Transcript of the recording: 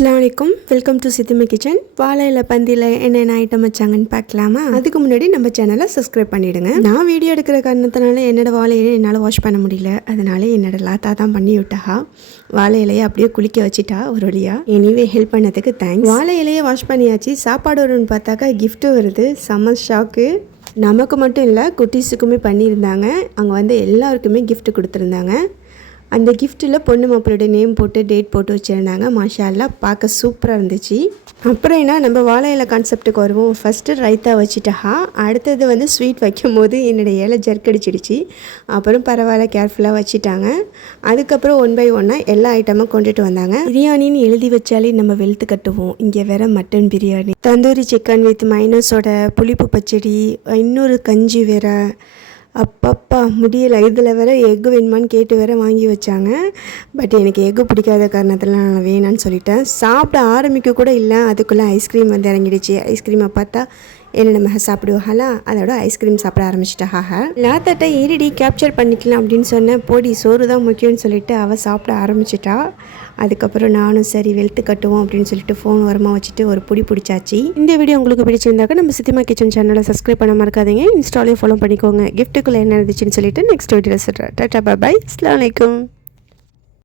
அஸ்ஸலாமு அலைக்கும், welcome to சித்திமா kitchen. வாழையில பந்தியில் என்னென்ன ஐட்டம் வச்சாங்கன்னு பார்க்கலாமா? அதுக்கு முன்னாடி நம்ம சேனலை சப்ஸ்கிரைப் பண்ணிவிடுங்க. நான் வீடியோ எடுக்கிற காரணத்தினால என்னோட வாழை இலையை என்னால் வாஷ் பண்ண முடியல. அதனால என்னோட லாத்தா தான் பண்ணி விட்டா. வாழை இலையை அப்படியே குளிக்க வச்சுட்டா ஒரு வழியா. எனிவே ஹெல்ப் பண்ணதுக்கு தேங்க்ஸ். வாழை இலையை வாஷ் பண்ணியாச்சு. சாப்பாடு வரும்னு பார்த்தாக்கா கிஃப்ட்டு வருது. செம்ம ஷாக்கு. நமக்கு மட்டும் இல்லை, குட்டீஸுக்குமே பண்ணியிருந்தாங்க. அங்கே வந்து எல்லாருக்குமே கிஃப்ட் கொடுத்துருந்தாங்க. அந்த கிஃப்ட்டில் பொண்ணு மாப்பிளோட நேம் போட்டு டேட் போட்டு வச்சுருந்தாங்க. மாஷா அல்லாஹ், பார்க்க சூப்பராக இருந்துச்சு. அப்புறம் என்ன, நம்ம வாழை இலை கான்செப்ட்டுக்கு வருவோம். ஃபஸ்ட்டு ரைத்தா வச்சுட்டா. அடுத்தது வந்து ஸ்வீட் வைக்கும் போது என்னோடய இலை ஜர்க்கடிச்சிடுச்சு. அப்புறம் பரவாயில்ல, கேர்ஃபுல்லாக வச்சுட்டாங்க. அதுக்கப்புறம் 1 by 1 எல்லா ஐட்டமும் கொண்டுட்டு வந்தாங்க. பிரியாணின்னு எழுதி வச்சாலே நம்ம வெளுத்து கட்டுவோம். இங்கே வேற mutton biryani, tandoori chicken with மைனஸோட, புளிப்பு பச்சடி, இன்னொரு கஞ்சி வேற. அப்பப்பா முடியலை. இதில் வேறு எக்கு வேணுமான்னு கேட்டு வேறு வாங்கி வச்சாங்க. பட் எனக்கு எக்கு பிடிக்காத காரணத்தில் நான் வேணான்னு சொல்லிட்டேன். சாப்பிட ஆரம்பிக்க கூட இல்லை, அதுக்குள்ளே ஐஸ்கிரீம் வந்து இறங்கிடுச்சு. ஐஸ்கிரீமை பார்த்தா என்ன நம்ம சாப்பிடுவாங்களா, அதோட ஐஸ்கிரீம் சாப்பிட ஆரம்பிச்சிட்டாக. லாத்தாட்ட ஏறிடி கேப்சர் பண்ணிக்கலாம் அப்படின்னு சொன்னேன். போடி, சோறு தான் முக்கியம்னு சொல்லிட்டு அவள் சாப்பிட ஆரம்பிச்சிட்டா. அதுக்கப்புறம் நானும் சரி வெளுத்து கட்டுவோம் அப்படின்னு சொல்லிட்டு ஃபோன் ஓரமாக வச்சுட்டு ஒரு புடி பிடிச்சாச்சு. இந்த வீடியோ உங்களுக்கு பிடிச்சிருந்தாக்க நம்ம சித்திமா கிச்சன் சேனலை சப்ஸ்கிரைப் பண்ண மறக்காதீங்க. இன்ஸ்டாலையும் ஃபாலோ பண்ணிக்கோங்க. கிஃப்ட்டுக்குள்ளே என்ன இருந்துச்சுன்னு சொல்லிட்டு நெக்ஸ்ட் வீடியோவில் சொல்கிறேன். டாடா, பாய், அஸ்ஸலாமு அலைக்கும்.